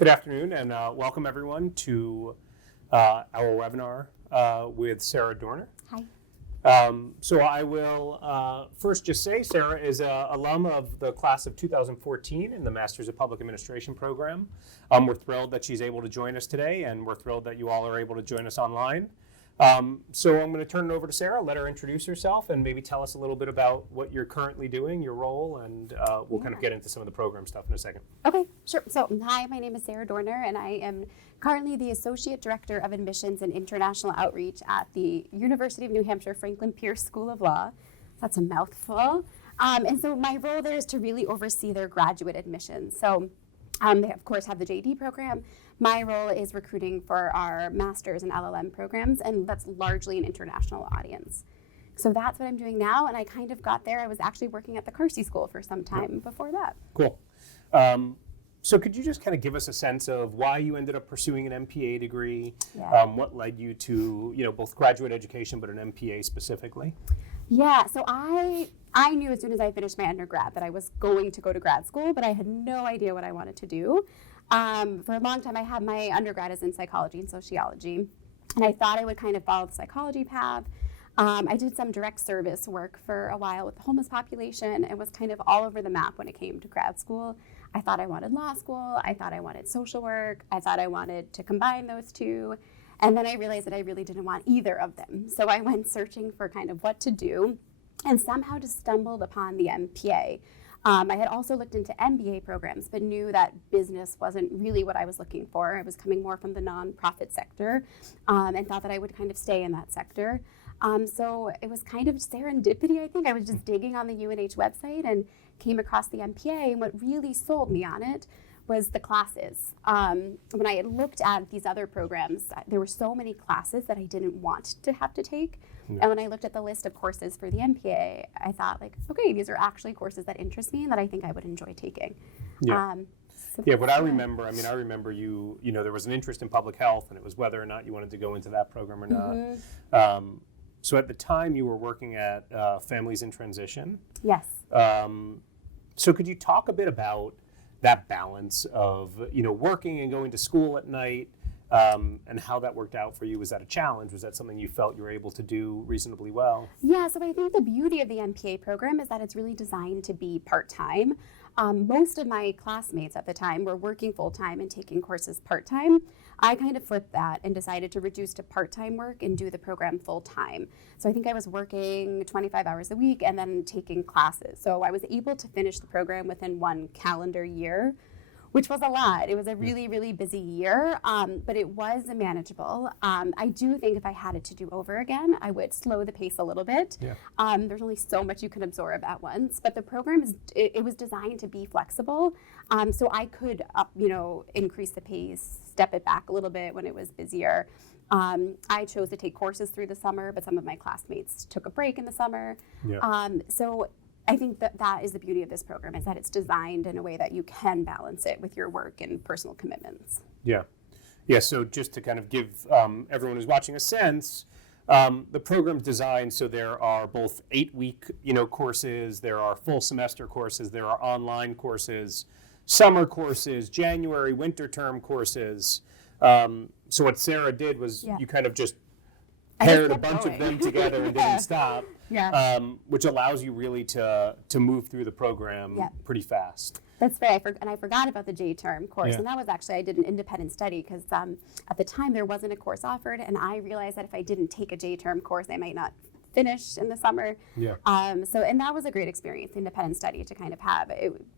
Good afternoon, and welcome everyone to our webinar with Sarah Dorner. Hi. So I will first just say Sarah is an alum of the class of 2014 in the Masters of Public Administration program. We're thrilled that she's able to join us today, and we're thrilled that you all are able to join us online. So I'm going to turn it over to Sarah, let her introduce herself, and maybe tell us a little bit about what you're currently doing, your role, and we'll kind of get into some of the program stuff in a second. Okay, sure. So hi, my name is Sarah Dorner, and I am currently the Associate Director of Admissions and International Outreach at the University of New Hampshire Franklin Pierce School of Law. That's a mouthful. And so my role there is to really oversee their graduate admissions. So they, of course, have the JD program. My role is recruiting for our master's and LLM programs, and that's largely an international audience. So that's what I'm doing now, and I kind of got there. I was actually working at the Carsey School for some time before that. Cool. So could you just kind of give us a sense of why you ended up pursuing an MPA degree? Yeah. What led you to, both graduate education, but an MPA specifically? Yeah, so I knew as soon as I finished my undergrad that I was going to go to grad school, but I had no idea what I wanted to do. For a long time, I had my undergrad as in psychology and sociology, and I thought I would kind of follow the psychology path. I did some direct service work for a while with the homeless population. It was kind of all over the map when it came to grad school. I thought I wanted law school. I thought I wanted social work. I thought I wanted to combine those two. And then I realized that I really didn't want either of them. So I went searching for kind of what to do and somehow just stumbled upon the MPA. I had also looked into MBA programs, but knew that business wasn't really what I was looking for. I was coming more from the nonprofit sector and thought that I would kind of stay in that sector. So it was kind of serendipity, I think. I was just digging on the UNH website and came across the MPA, and what really sold me on it was the classes. When I had looked at these other programs, there were so many classes that I didn't want to have to take. And when I looked at the list of courses for the MPA, I thought, okay, these are actually courses that interest me and that I think I would enjoy taking. Yeah. What I remember, I remember you there was an interest in public health, and it was whether or not you wanted to go into that program or not. Mm-hmm. So at the time you were working at Families in Transition. Yes. So could you talk a bit about that balance of, working and going to school at night, and how that worked out for you? Was that a challenge? Was that something you felt you were able to do reasonably well? Yeah, so I think the beauty of the MPA program is that it's really designed to be part-time. Most of my classmates at the time were working full-time and taking courses part-time. I kind of flipped that and decided to reduce to part-time work and do the program full-time. So I think I was working 25 hours a week and then taking classes. So I was able to finish the program within 1 calendar year, which was a lot. It was a really, really busy year, but it was manageable. I do think if I had it to do over again, I would slow the pace a little bit. Yeah. There's only so much you can absorb at once, but the program it was designed to be flexible, so I could increase the pace, step it back a little bit when it was busier. I chose to take courses through the summer, but some of my classmates took a break in the summer. Yeah. So I think that is the beauty of this program, is that it's designed in a way that you can balance it with your work and personal commitments. Yeah. Yeah, so just to kind of give everyone who's watching a sense, the program's designed so there are both 8-week courses, there are full semester courses, there are online courses, summer courses, January, winter term courses. So what Sarah did was you kind of just paired a bunch of them together and didn't stop. Yeah. Which allows you really to move through the program pretty fast. That's fair. I forgot about the J-term course, and that was actually, I did an independent study because at the time there wasn't a course offered, and I realized that if I didn't take a J-term course, I might not finish in the summer. Yeah. And that was a great experience, independent study to kind of have.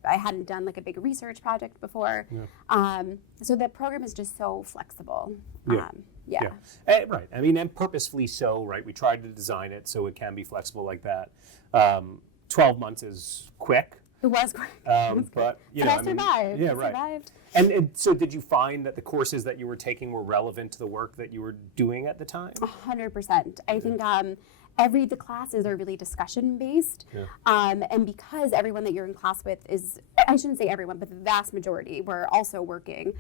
I hadn't done like a big research project before. Yeah. So the program is just so flexible. Yeah. Right. And purposefully so, right? We tried to design it so it can be flexible like that. 12 months is quick. It was quick. But I survived. Yeah, right. Survived. And so did you find that the courses that you were taking were relevant to the work that you were doing at the time? 100%. I think the classes are really discussion based. Yeah. And because everyone that you're in class with is, I shouldn't say everyone, but the vast majority were also working,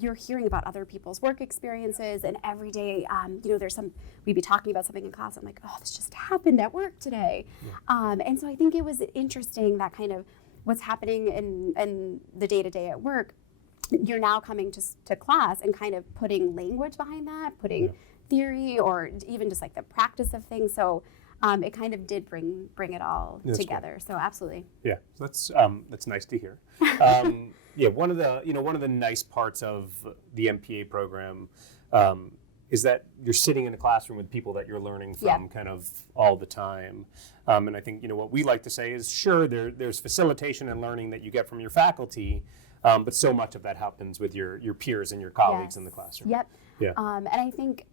you're hearing about other people's work experiences, and every day, we'd be talking about something in class, I'm like, oh, this just happened at work today. Yeah. And so I think it was interesting that kind of what's happening in the day-to-day at work you're now coming to class and kind of putting language behind that, putting theory, or even just like the practice of things. So it kind of did bring it all together. Cool. So absolutely. Yeah, so that's nice to hear. One of the nice parts of the MPA program is that you're sitting in a classroom with people that you're learning from kind of all the time. And I think, what we like to say is, sure, there's facilitation and learning that you get from your faculty, but so much of that happens with your peers and your colleagues in the classroom. Yep. Yeah. And I think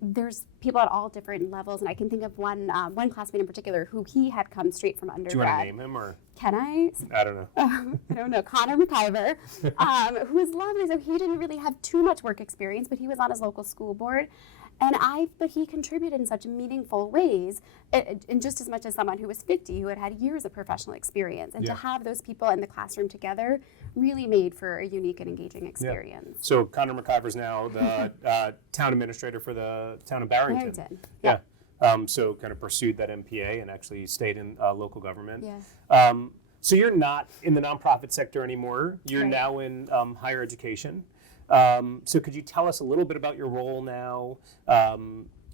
there's people at all different levels, and I can think of one classmate in particular who he had come straight from undergrad. Do you want to name him, or? Can I? I don't know. I don't know. Connor McIver, who was lovely. So he didn't really have too much work experience, but he was on his local school board. But he contributed in such meaningful ways, and just as much as someone who was 50, who had had years of professional experience. And to have those people in the classroom together really made for a unique and engaging experience. Yeah. So Connor McIver's now the town administrator for the town of Barrington. Yeah. So kind of pursued that MPA and actually stayed in local government. Yeah. So you're not in the nonprofit sector anymore. You're now in higher education. So could you tell us a little bit about your role now?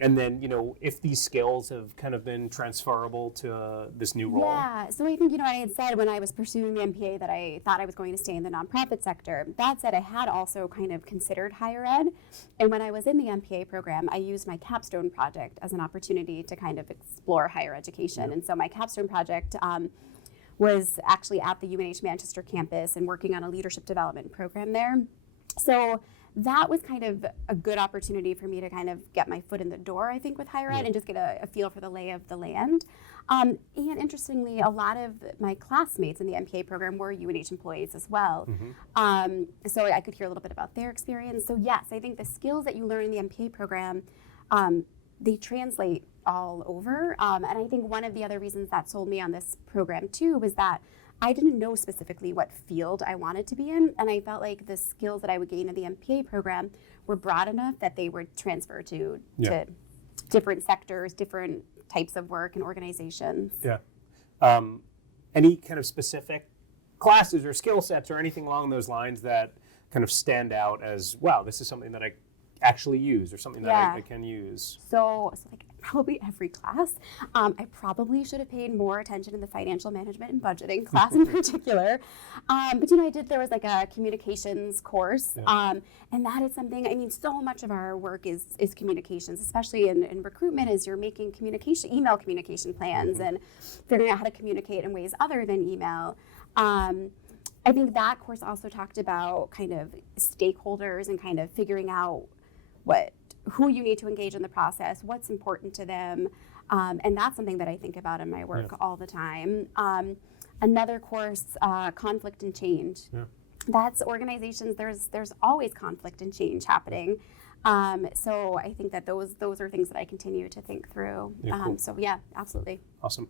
And then, if these skills have kind of been transferable to this new role? Yeah, so I think, I had said when I was pursuing the MPA that I thought I was going to stay in the nonprofit sector. That said, I had also kind of considered higher ed. And when I was in the MPA program, I used my Capstone project as an opportunity to kind of explore higher education. Yep. And so my Capstone project was actually at the UNH Manchester campus and working on a leadership development program there. So that was kind of a good opportunity for me to kind of get my foot in the door, I think, with higher ed and just get a feel for the lay of the land. And interestingly, a lot of my classmates in the MPA program were UNH employees as well. Mm-hmm. So I could hear a little bit about their experience. So yes, I think the skills that you learn in the MPA program, they translate all over. And I think one of the other reasons that sold me on this program too was that I didn't know specifically what field I wanted to be in, and I felt like the skills that I would gain in the MPA program were broad enough that they would transfer to different sectors, different types of work and organizations. Yeah. Any kind of specific classes or skill sets or anything along those lines that kind of stand out as, wow, this is something that I actually use or something that I can use? So like probably every class. I probably should have paid more attention in the financial management and budgeting class in particular. But there was like a communications course. And that is something, so much of our work is communications, especially in recruitment, is you're making email communication plans and figuring out how to communicate in ways other than email. I think that course also talked about kind of stakeholders and kind of figuring out who you need to engage in the process, what's important to them, and that's something that I think about in my work all the time. Another course, conflict and change. Yeah. That's organizations. There's always conflict and change happening. So I think that those are things that I continue to think through. Yeah, cool. So yeah, absolutely. Awesome.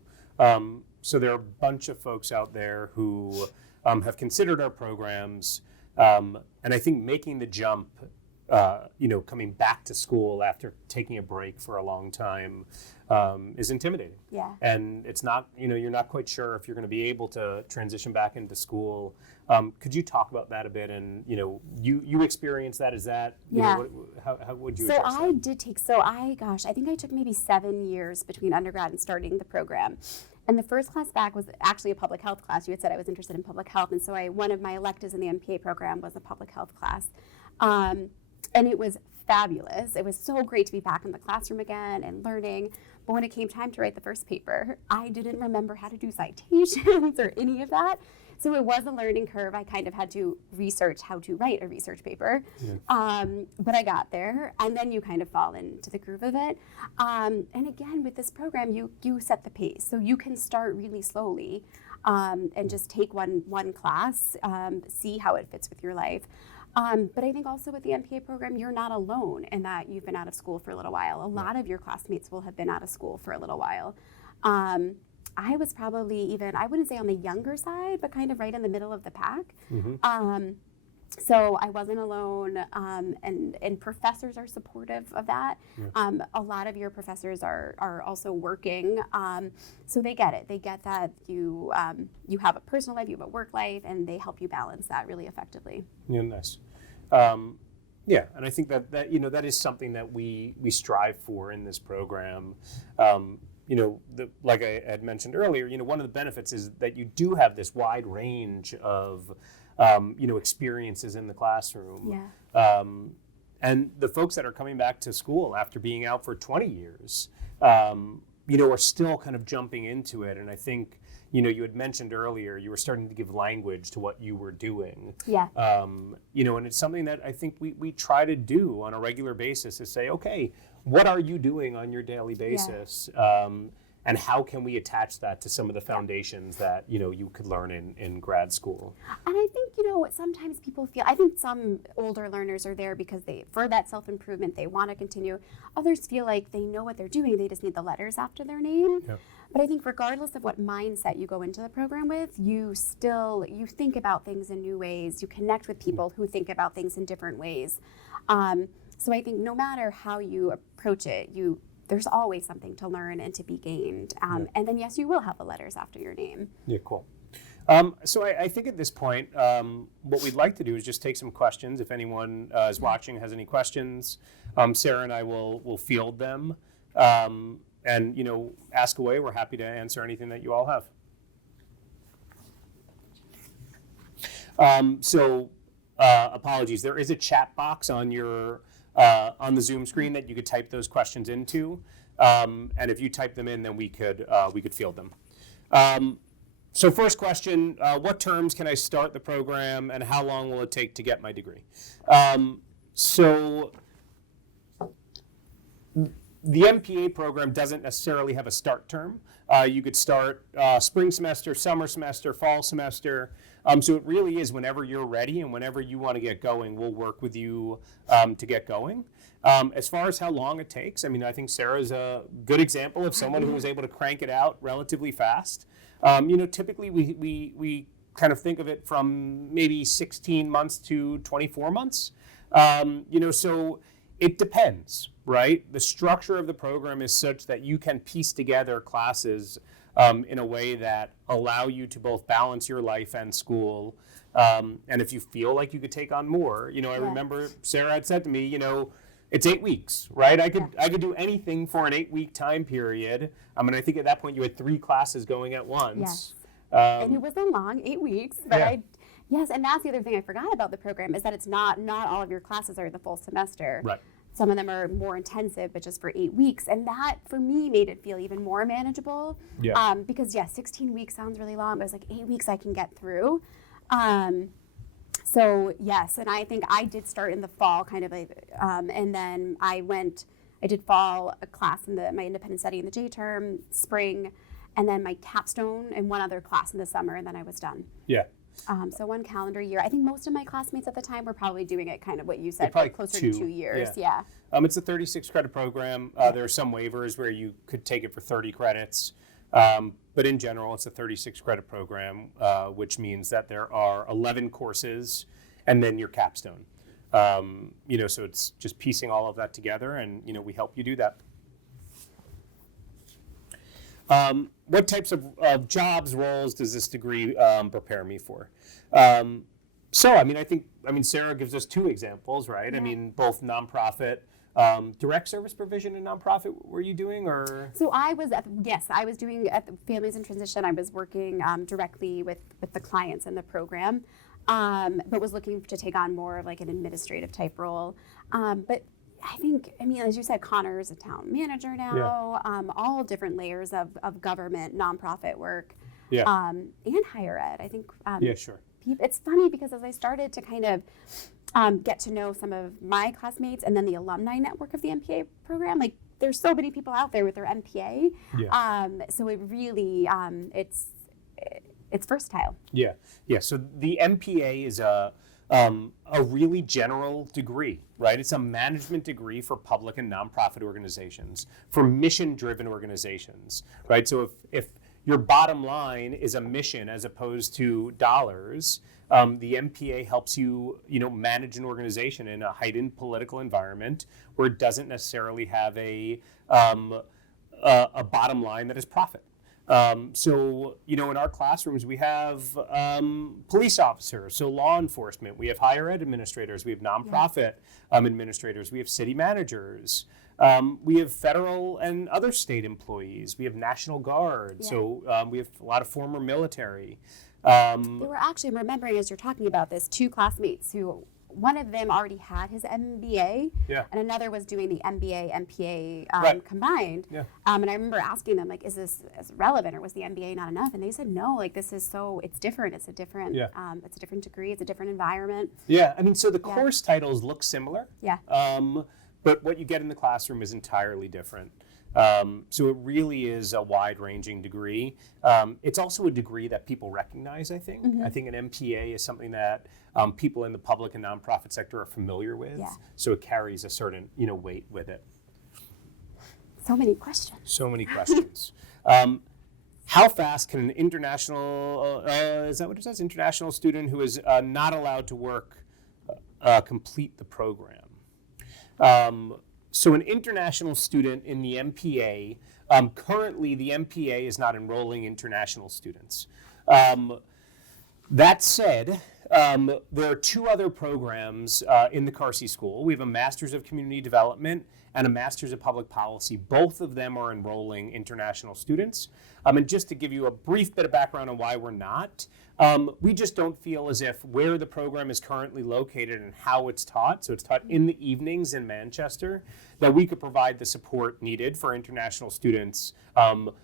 So there are a bunch of folks out there who have considered our programs, and I think making the jump. Coming back to school after taking a break for a long time is intimidating. Yeah. And it's not, you're not quite sure if you're going to be able to transition back into school. Could you talk about that a bit? And, you experienced that. Is that, how would you address that? I think I took maybe 7 years between undergrad and starting the program. And the first class back was actually a public health class. You had said I was interested in public health. And so one of my electives in the MPA program was a public health class. And it was fabulous. It was so great to be back in the classroom again and learning. But when it came time to write the first paper, I didn't remember how to do citations or any of that. So it was a learning curve. I kind of had to research how to write a research paper. Yeah. But I got there, and then you kind of fall into the groove of it. And again, with this program, you set the pace. So you can start really slowly and just take one class, see how it fits with your life. But I think also with the MPA program, you're not alone in that you've been out of school for a little while. A lot of your classmates will have been out of school for a little while. I was probably I wouldn't say on the younger side, but kind of right in the middle of the pack. Mm-hmm. So I wasn't alone, and professors are supportive of that. A lot of your professors are also working, so they get it. They get that you have a personal life, you have a work life, and they help you balance that really effectively. Yeah, nice. Yeah, and I think that that is something that we strive for in this program. Like I had mentioned earlier, one of the benefits is that you do have this wide range of experiences in the classroom. Yeah. And the folks that are coming back to school after being out for 20 years, are still kind of jumping into it. And I think, you had mentioned earlier, you were starting to give language to what you were doing. Yeah. And it's something that I think we try to do on a regular basis is say, okay, what are you doing on your daily basis? Yeah. And how can we attach that to some of the foundations that, you could learn in grad school? And I think, sometimes people feel, I think some older learners are there because for that self-improvement, they want to continue. Others feel like they know what they're doing, they just need the letters after their name. Yep. But I think regardless of what mindset you go into the program with, you think about things in new ways, you connect with people who think about things in different ways. So I think no matter how you approach it, there's always something to learn and to be gained. And then, yes, you will have the letters after your name. Yeah, cool. So I think at this point, what we'd like to do is just take some questions. If anyone is watching, has any questions, Sarah and I will field them and, ask away. We're happy to answer anything that you all have. Apologies. There is a chat box on the Zoom screen that you could type those questions into, and if you type them in, then we could field them. So first question: what terms can I start the program, and how long will it take to get my degree? So the MPA program doesn't necessarily have a start term. You could start spring semester, summer semester, fall semester. So it really is whenever you're ready and whenever you want to get going, we'll work with you to get going. As far as how long it takes, I think Sarah's a good example of someone who was able to crank it out relatively fast. Typically we kind of think of it from maybe 16 months to 24 months. So it depends, right? The structure of the program is such that you can piece together classes in a way that allow you to both balance your life and school. And if you feel like you could take on more, I remember Sarah had said to me, it's 8 weeks, right? I could do anything for an 8-week time period. I think at that point you had 3 classes going at once. Yes. And it was a long 8 weeks, but yes, and that's the other thing I forgot about the program is that it's not all of your classes are the full semester. Right. Some of them are more intensive, but just for 8 weeks. And that, for me, made it feel even more manageable. Yeah. Because, 16 weeks sounds really long, but it's like 8 weeks I can get through. So, yes, and I think I did start in the fall, kind of, and then I did fall a class in my independent study in the J term, spring, and then my capstone and one other class in the summer, and then I was done. Yeah. So 1 calendar year. I think most of my classmates at the time were probably doing it kind of what you said, probably closer to 2 years. Yeah. It's a 36 credit program. There are some waivers where you could take it for 30 credits. But in general, it's a 36 credit program, which means that there are 11 courses and then your capstone. So it's just piecing all of that together, and, we help you do that. What types of jobs, roles does this degree prepare me for? I think Sarah gives us 2 examples, right? Yeah. Both nonprofit, direct service provision and nonprofit were you doing, or? So I was doing at the Families in Transition. I was working directly with the clients in the program, but was looking to take on more of like an administrative type role. But I think, as you said, Connor's a town manager now, all different layers of government, nonprofit work, and higher ed. I think, sure. It's funny because as I started to kind of get to know some of my classmates and then the alumni network of the MPA program, like there's so many people out there with their MPA. Yeah. So it really, it's versatile. Yeah. Yeah. So the MPA is a really general degree, right? It's a management degree for public and nonprofit organizations, for mission-driven organizations, right? So if your bottom line is a mission as opposed to dollars. The MPA helps you, manage an organization in a heightened political environment where it doesn't necessarily have a bottom line that is profit. So, in our classrooms, we have police officers, so law enforcement, we have higher ed administrators, we have nonprofit administrators, we have city managers, we have federal and other state employees, we have National Guard, so we have a lot of former military. There were actually, I'm remembering as you're talking about this, 2 classmates who, one of them already had his MBA, and another was doing the MBA, MPA combined. And I remember asking them, like, is this relevant, or was the MBA not enough? And they said, no, like, this is it's different. It's a different, it's a different degree. It's a different environment. Yeah, I mean, so the course titles look similar. Yeah. But what you get in the classroom is entirely different. So it really is a wide-ranging degree. It's also a degree that people recognize, I think. I think an MPA is something that people in the public and nonprofit sector are familiar with. So it carries a certain, weight with it. So many questions. So many questions. How fast can an international, is that what it says? International student who is not allowed to work complete the program? So an international student in the MPA, currently the MPA is not enrolling international students. That said, there are 2 other programs in the Carsey School. We have a Master's of Community Development and a Master's of Public Policy. Both of them are enrolling international students. And just to give you a brief bit of background on why we're not, we just don't feel as if where the program is currently located and how it's taught, so it's taught in the evenings in Manchester, that we could provide the support needed for international students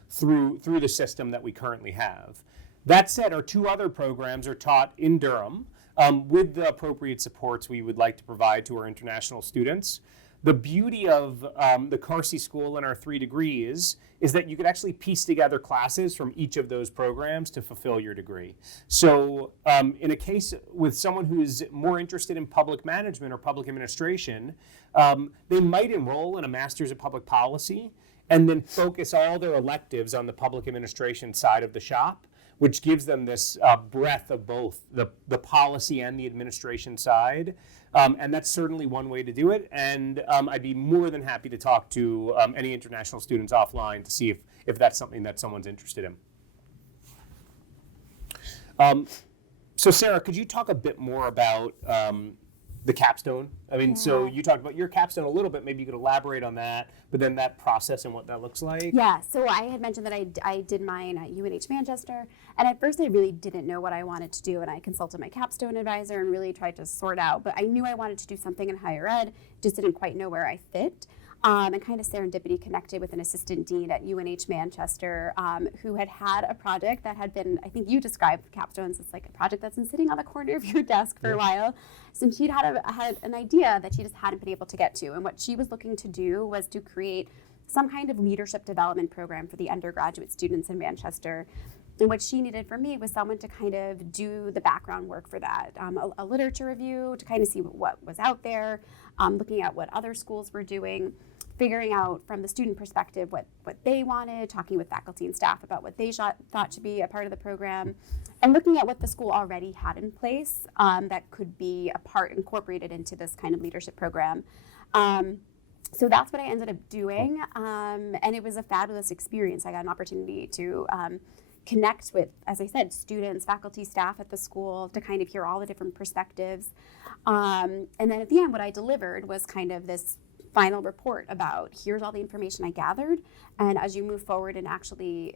through the system that we currently have. That said, our 2 other programs are taught in Durham with the appropriate supports we would like to provide to our international students. The beauty of the Carsey School and our 3 degrees is that you could actually piece together classes from each of those programs to fulfill your degree. So in a case with someone who's more interested in public management or public administration, they might enroll in a Master's of Public Policy and then focus all their electives on the public administration side of the shop, which gives them this breadth of both the policy and the administration side. And that's certainly one way to do it. And I'd be more than happy to talk to any international students offline to see if that's something that someone's interested in. So Sarah, could you talk a bit more about the Capstone? I mean, so you talked about your Capstone a little bit. Maybe you could elaborate on that, but then that process and what that looks like. Yeah, so I had mentioned that I did mine at UNH Manchester, and at first I really didn't know what I wanted to do, and I consulted my Capstone advisor and really tried to sort out, but I knew I wanted to do something in higher ed, just didn't quite know where I fit. And kind of serendipity connected with an assistant dean at UNH Manchester who had a project that had been, I think you described Capstones as like a project that's been sitting on the corner of your desk for a while. So she'd had an idea that she just hadn't been able to get to. And what she was looking to do was to create some kind of leadership development program for the undergraduate students in Manchester. And what she needed from me was someone to kind of do the background work for that, a literature review to kind of see what was out there, looking at what other schools were doing, figuring out from the student perspective what they wanted, talking with faculty and staff about what they thought should be a part of the program, and looking at what the school already had in place that could be incorporated into this kind of leadership program. So that's what I ended up doing, and it was a fabulous experience. I got an opportunity to connect with, as I said, students, faculty, staff at the school to kind of hear all the different perspectives. And then at the end, what I delivered was kind of this final report about here's all the information I gathered, and as you move forward and actually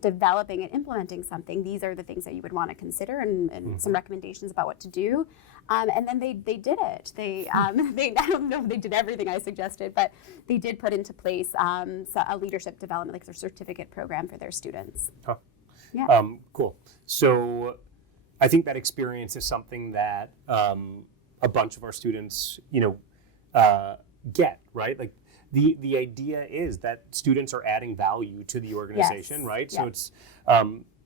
developing and implementing something, these are the things that you would want to consider and some recommendations about what to do. And then they did it. They I don't know if they did everything I suggested, but they did put into place a leadership development, like their certificate program for their students. Huh. Yeah. Cool. So I think that experience is something that a bunch of our students, get, right? Like the idea is that students are adding value to the organization, Yes. right? Yeah. So it's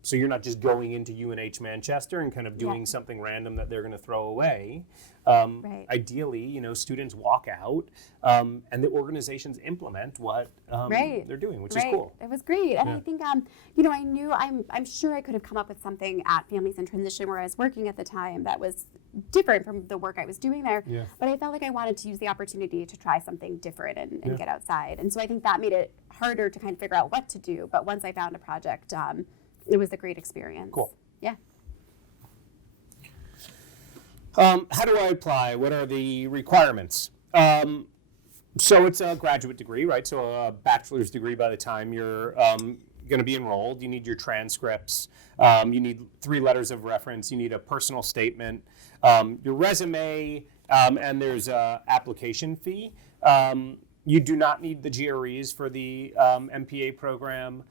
So you're not just going into UNH Manchester and kind of doing Yeah. something random that they're going to throw away. Right. Ideally, students walk out and the organizations implement what Right. they're doing, which Right. is cool. It was great. And Yeah. I think, I knew, I'm sure I could have come up with something at Families in Transition where I was working at the time that was different from the work I was doing there. Yeah. But I felt like I wanted to use the opportunity to try something different and get outside. And so I think that made it harder to kind of figure out what to do. But once I found a project, it was a great experience. Cool. Yeah. How do I apply? What are the requirements? So it's a graduate degree, right? So a bachelor's degree by the time you're going to be enrolled. You need your transcripts. You need 3 letters of reference. You need a personal statement, your resume, and there's a application fee. You do not need the GREs for the MPA program.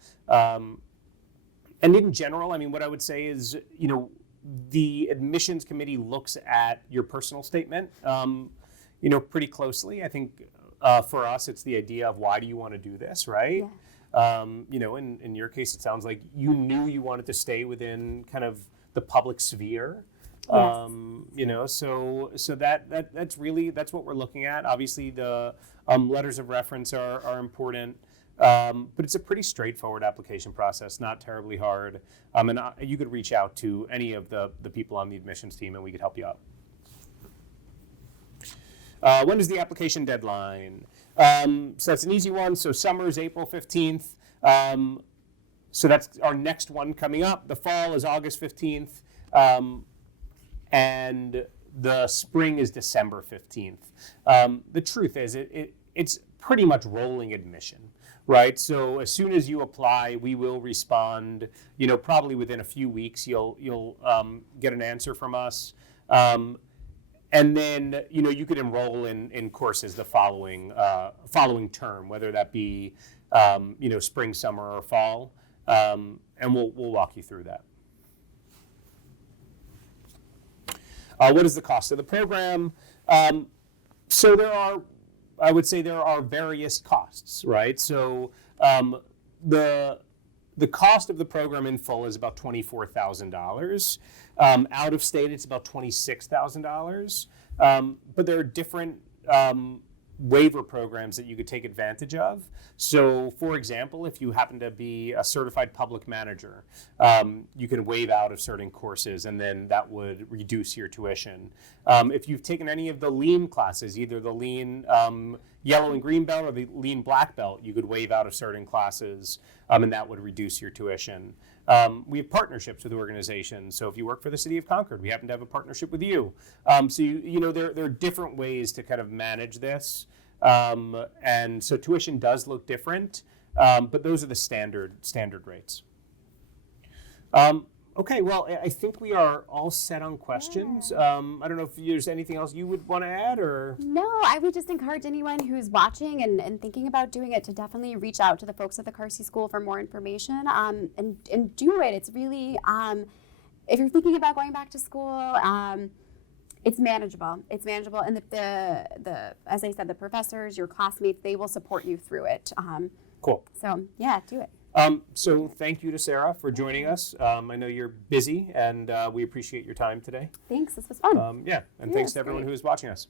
And in general, I mean, what I would say is, the admissions committee looks at your personal statement, pretty closely. I think for us, it's the idea of why do you want to do this, right? Yeah. In your case, it sounds like you knew you wanted to stay within kind of the public sphere. Yes. So that's what we're looking at. Obviously, the letters of reference are important. But it's a pretty straightforward application process, not terribly hard. And you could reach out to any of the people on the admissions team and we could help you out. When is the application deadline? So that's an easy one. So summer is April 15th. So that's our next one coming up. The fall is August 15th. And the spring is December 15th. The truth is it's pretty much rolling admission. Right, so as soon as you apply, we will respond. Probably within a few weeks, you'll get an answer from us, and then you could enroll in courses the following term, whether that be spring, summer, or fall, and we'll walk you through that. What is the cost of the program? So I would say there are various costs, right? So the cost of the program in full is about $24,000. Out of state, it's about $26,000. But there are different waiver programs that you could take advantage of. So, for example, if you happen to be a certified public manager, you can waive out of certain courses, and then that would reduce your tuition. If you've taken any of the lean classes, either the lean yellow and green belt or the lean black belt, you could waive out of certain classes, and that would reduce your tuition. We have partnerships with organizations. So if you work for the City of Concord, we happen to have a partnership with you. So there are different ways to kind of manage this. And so tuition does look different, but those are the standard rates. Okay, well, I think we are all set on questions. I don't know if there's anything else you would want to add, or? No, I would just encourage anyone who's watching and thinking about doing it to definitely reach out to the folks at the Carsey School for more information, and do it. It's really, if you're thinking about going back to school, it's manageable. It's manageable, and the as I said, the professors, your classmates, they will support you through it. Cool. So yeah, do it. So thank you to Sarah for joining us. I know you're busy, and we appreciate your time today. Thanks. This was fun. And thanks to everyone who is watching us.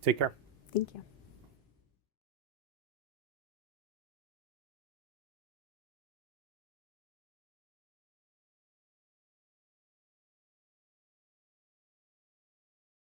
Take care. Thank you.